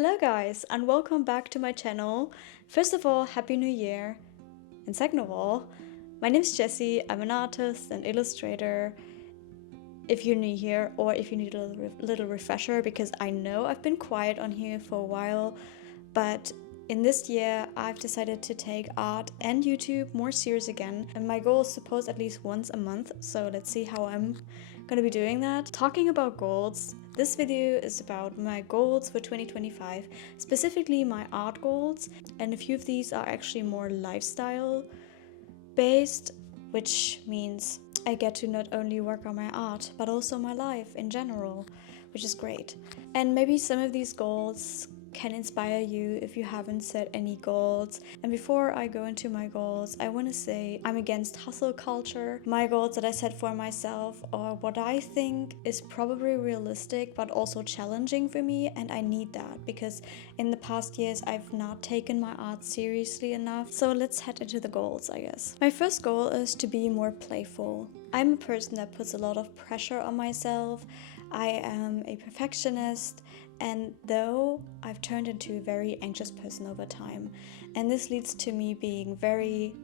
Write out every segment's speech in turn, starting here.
Hello guys and welcome back to my channel. First of all, Happy New Year. And second of all, my name is Jessie. I'm an artist and illustrator. If you're new here or if you need a little refresher, because I know I've been quiet on here for a while, but in this year I've decided to take art and YouTube more serious again, and my goal is to post at least once a month, so let's see how I'm gonna be doing that. Talking about goals, this video is about my goals for 2025, specifically my art goals, and a few of these are actually more lifestyle based, which means I get to not only work on my art but also my life in general, which is great. And maybe some of these goals can inspire you if you haven't set any goals. And before I go into my goals, I want to say I'm against hustle culture. My goals that I set for myself are what I think is probably realistic but also challenging for me, and I need that because in the past years I've not taken my art seriously enough. So let's head into the goals, I guess. My first goal is to be more playful. I'm a person that puts a lot of pressure on myself. I am a perfectionist, and though I've turned into a very anxious person over time, and this leads to me being very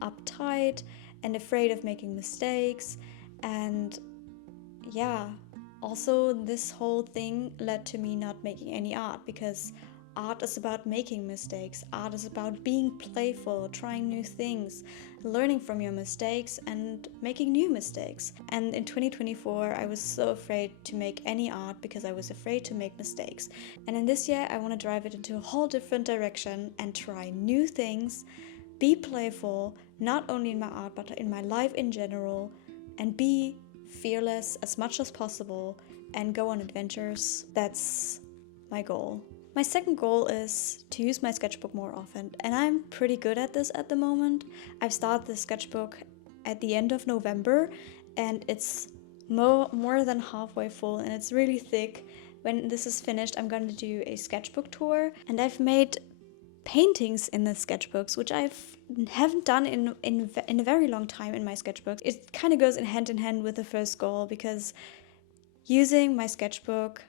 uptight and afraid of making mistakes, and yeah, also this whole thing led to me not making any art, because art is about making mistakes. Art is about being playful, trying new things, learning from your mistakes and making new mistakes. And in 2024, I was so afraid to make any art because I was afraid to make mistakes. And in this year, I want to drive it into a whole different direction and try new things, be playful, not only in my art, but in my life in general, and be fearless as much as possible and go on adventures. That's my goal. My second goal is to use my sketchbook more often, and I'm pretty good at this at the moment. I've started the sketchbook at the end of November, and it's more than halfway full, and it's really thick. When this is finished, I'm going to do a sketchbook tour, and I've made paintings in the sketchbooks, which I haven't done in a very long time in my sketchbooks. It kind of goes hand in hand with the first goal, because using my sketchbook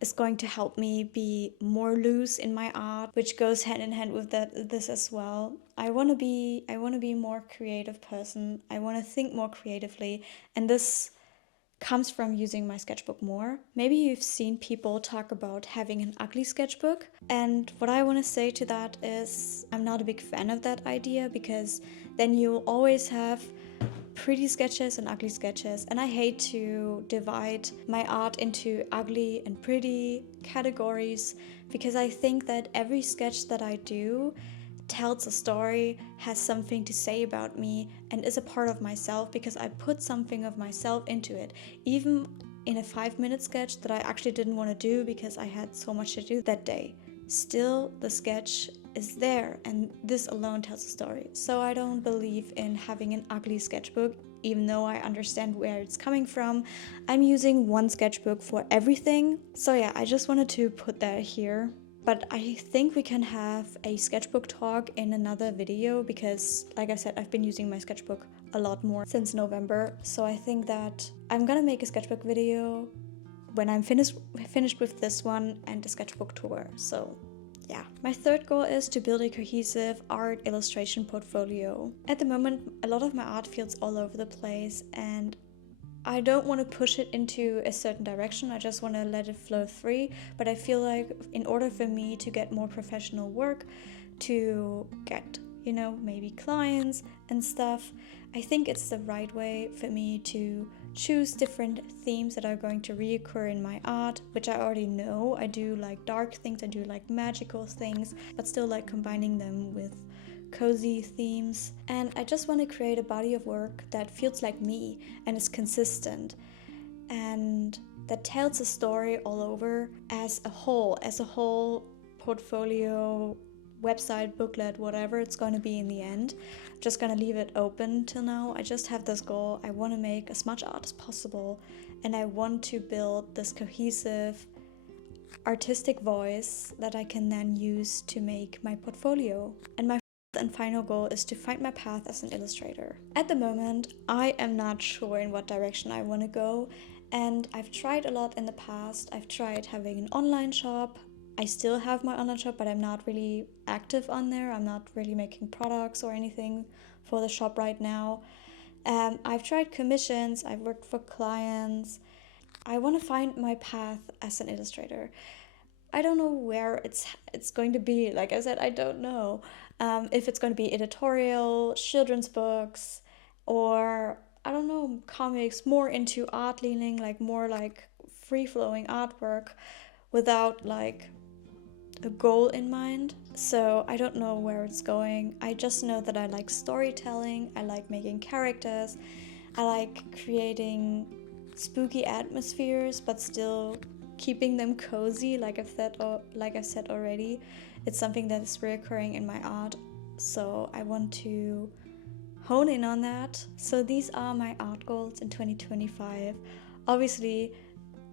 is going to help me be more loose in my art, which goes hand in hand with this as well. I want to be a more creative person. I want to think more creatively, and this comes from using my sketchbook more. Maybe you've seen people talk about having an ugly sketchbook, and what I want to say to that is I'm not a big fan of that idea, because then you'll always have pretty sketches and ugly sketches, and I hate to divide my art into ugly and pretty categories, because I think that every sketch that I do tells a story, has something to say about me, and is a part of myself, because I put something of myself into it, even in a 5-minute sketch that I actually didn't want to do because I had so much to do that day. Still, the sketch is there, and this alone tells a story. So I don't believe in having an ugly sketchbook, even though I understand where it's coming from. I'm using one sketchbook for everything. So yeah, I just wanted to put that here. But I think we can have a sketchbook talk in another video, because like I said, I've been using my sketchbook a lot more since November. So I think that I'm gonna make a sketchbook video when I'm finished with this one and the sketchbook tour. So yeah. My third goal is to build a cohesive art illustration portfolio. At the moment, a lot of my art feels all over the place, and I don't want to push it into a certain direction. I just want to let it flow free. But I feel like in order for me to get more professional work, to get, maybe clients and stuff, I think it's the right way for me to choose different themes that are going to reoccur in my art, which I already know. I do like dark things, I do like magical things, but still like combining them with cozy themes. And I just want to create a body of work that feels like me and is consistent, and that tells a story all over as a whole portfolio, website, booklet, whatever it's going to be in the end. Just going to leave it open till now. I just have this goal. I want to make as much art as possible, and I want to build this cohesive artistic voice that I can then use to make my portfolio. And my and final goal is to find my path as an illustrator. At the moment, I am not sure in what direction I want to go, and I've tried a lot in the past. I've tried having an online shop. I still have my online shop, but I'm not really active on there. I'm not really making products or anything for the shop right now. I've tried commissions, I've worked for clients. I want to find my path as an illustrator. I don't know where it's going to be. Like I said, I don't know if it's going to be editorial, children's books, or I don't know, comics, more into art leaning, like more like free flowing artwork without like a goal in mind. So I don't know where it's going. I just know that I like storytelling, I like making characters, I like creating spooky atmospheres, but still keeping them cozy. Like I've said already, it's something that is reoccurring in my art. So I want to hone in on that. So these are my art goals in 2025. Obviously,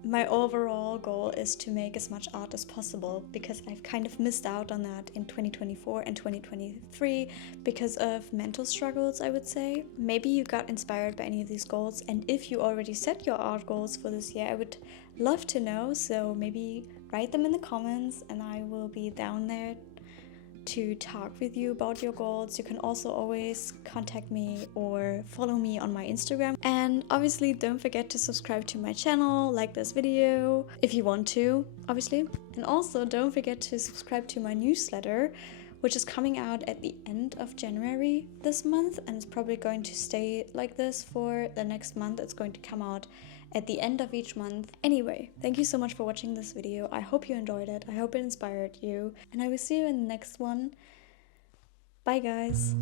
my overall goal is to make as much art as possible because I've kind of missed out on that in 2024 and 2023 because of mental struggles, I would say. Maybe you got inspired by any of these goals, and if you already set your art goals for this year, I would love to know. So maybe write them in the comments and I will be down there to talk with you about your goals. You can also always contact me or follow me on my Instagram. And obviously don't forget to subscribe to my channel, like this video if you want to, obviously. And also don't forget to subscribe to my newsletter, which is coming out at the end of January this month, and it's probably going to stay like this for the next month. It's going to come out at the end of each month. Anyway, thank you so much for watching this video. I hope you enjoyed it. I hope it inspired you. And I will see you in the next one. Bye, guys.